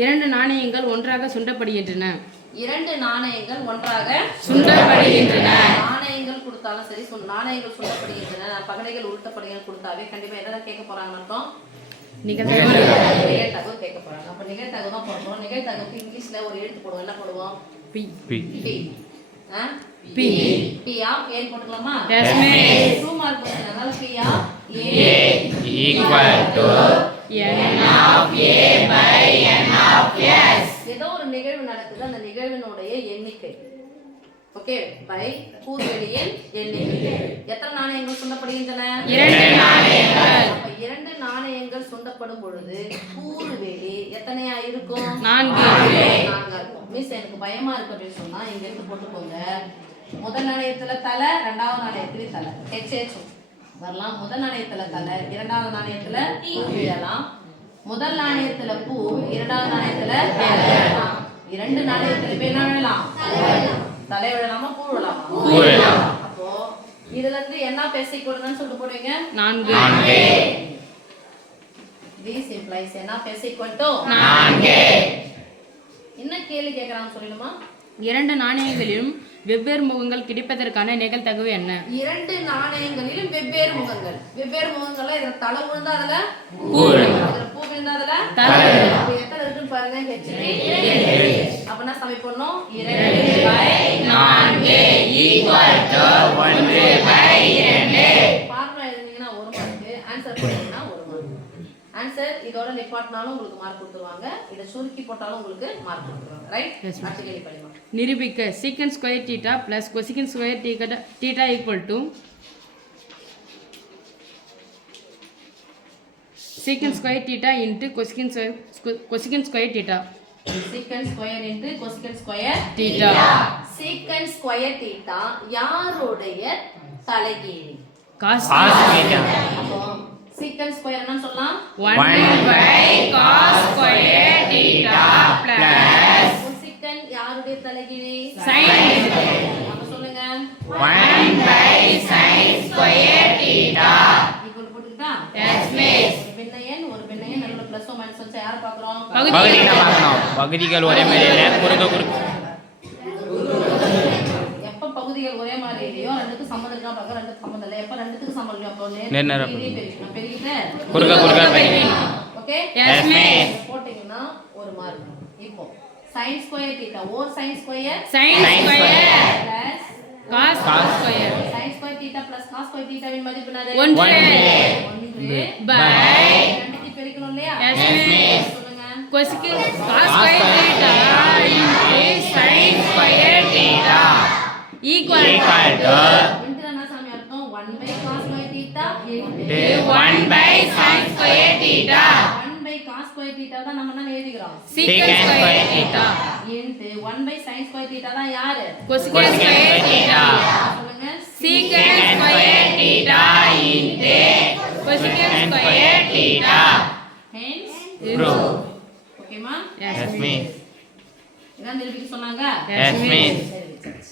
இரண்டு நாணயங்கள் ஒன்றாக சுண்டப்படுகின்றன. இரண்டு நாணயங்கள் ஒன்றாக சுண்டப்படுகின்றன. நாணயங்கள் கொடுத்தாலும் சரி, நாணயங்கள் சுண்டப்படுகின்றன, பகடைகள் உருட்டப்படுகின்றன கொடுத்தாவே கண்டிப்பா எதாவது கேட்க போறாங்கன்னு அர்த்தம். நிகழ்த்தகவு கேட்க போறாங்க. அப்ப நிகழ்த்தகவு தான் போடுறோம். நிகழ்த்தகவுக்கு இங்கிலீஷ்ல ஒரு எழுத்து போடுவோம். என்ன போடுவோம்? P. P. P. P of A போட்டுக்கலாமா? Yes miss. 2 மார்க் போடுறதுனால P of A equal to n of a by n of s. ஏதோ ஒரு நிகழ்வு நடக்குது, அந்த நிகழ்வினுடைய எண்ணிக்கை. ஓகே, பை கூர்வெளியின் எண்ணிக்கை. எத்தனை நாணயங்கள் சுண்டப்படுகின்றன? 2 நாணயங்கள். அப்ப 2 நாணயங்கள் சுண்டப்படும் பொழுது கூர்வெளி எத்தனையா இருக்கும்? 4 இருக்கும். மிஸ் எனக்கு பயமா இருக்கு அப்படின்னு சொன்னா இங்க இருந்து போட்டுக்கோங்க. முதல் நாணயத்துல தலை, இரண்டாவது நாணயத்துல தலை ஹெச் வரலாம். முதல் நாணயத்துல தலை, இரண்டாவது நாணயத்துல பூ விழலாம். முதல் நாணயத்துல பூ, இரண்டாவது நாணயத்துல தலை விழலாம். இரண்டு நாணயத்துல என்ன விழலாம்? தலை விழலாமா பூ விழலாமா? அப்போ இதுல இருந்து என்ன பேசி கொடுங்கன்னு சொல்லிட்டு போடுவீங்க? 4. This implies என்ன பேசி கொண்டு 4. என்ன கேள்வி கேக்குறான்னு சொல்லுமா? இரண்டு நாணயங்களிலும் வெவ்வேறு முகங்கள் கிடைப்பதற்கான நிகழ்தகவு என்ன? இரண்டு நாணயங்களிலும் வெவ்வேறு முகங்கள். வெவ்வேறு முகங்கள்ல இதுல தலை விழுந்தா அதுல பூ விழும், அதுல பூ விழுந்தா அதுல தலை விழும். அப்ப எத்தனை இருக்குன்னு பாருங்க. h2. அப்ப என்ன சமி பண்ணனும்? 2/4 ஈக்குவல் டு 1/2. ஃபார்முலா எழுதுனீங்கன்னா 1 மார்க், ஆன்சர் போட்டீங்கன்னா 1 மார்க். ஆன்சர் இதோட நிப்பாட்டினாலும் உங்களுக்கு மார்க் கொடுத்துருவாங்க, இத சுருக்கி போட்டாலும் உங்களுக்கு மார்க் கொடுத்துருவாங்க. ரைட்? அடுத்த கேள்வி படிமா. நிரூபிக்க secant square theta plus cosecant square theta equal to secant square theta into cosecant square theta. Secant square into cosecant square theta. Secant square theta யாருடைய தலைகீழ்? Cos theta. அப்போ சீக்கன் ஸ்கொயர் என்ன சொல்லலாம்? 1/cos ஸ்கொயர் தீட்டா பிளஸ் கொசிகன் யாருடைய தலைகீழ்? sin. அப்ப சொல்லுங்க 1/sin square theta equal போட்டுட்டா? Yes miss. ஒரு பின்னையன் நடுவுல பிளஸ் ஓ மைனஸ் வச்சா யார பார்க்கறோம்? பகுதிகளை பார்க்கணும். பகுதிகள் ஒரே மாதிரி இல்ல, குறுக்க எப்ப பகுதிகள் ஒரே மாதிரி இல்லையோ ரெண்டுக்கு சம்மந்தம் இருக்கா பார்க்க. ரெண்டுக்கு சம்மந்தம் இல்ல. எப்ப ரெண்டுக்கு சம்மந்தம் இல்லையோ அப்போ நேரா பெருகிட்டு குறுக்க ஓகே எஸ் மிஸ். போட்டீங்கன்னா 1 மார்க். இப்போ sin square theta or sin square sin square plus cos square. sin square theta plus cos square தீட்டாவின் மதிப்பு என்னது? 1 பை ரெண்டுக்கு பெருக்கணும் இல்லையா? Yes miss. சொல்லுங்க. கொசிகன் cos square theta into sin square theta equal to into என்ன சாமி அர்த்தம்? 1/cos square theta into 1/sin square theta 1/cos square theta தான் நம்ம என்ன எழுதிக்கிறோம்? சீக்கன் square theta into 1/sin square theta தான் யாரு? கொசிகன் ஸ்கொயர் தீட்டா. சொல்லுங்க. Secant square theta into cosecant square theta. Hence Prove. ஓகேமா? Yes miss. மிஸ். இதான் நிரூபிக்க சொன்னாங்க. Yes miss. சரி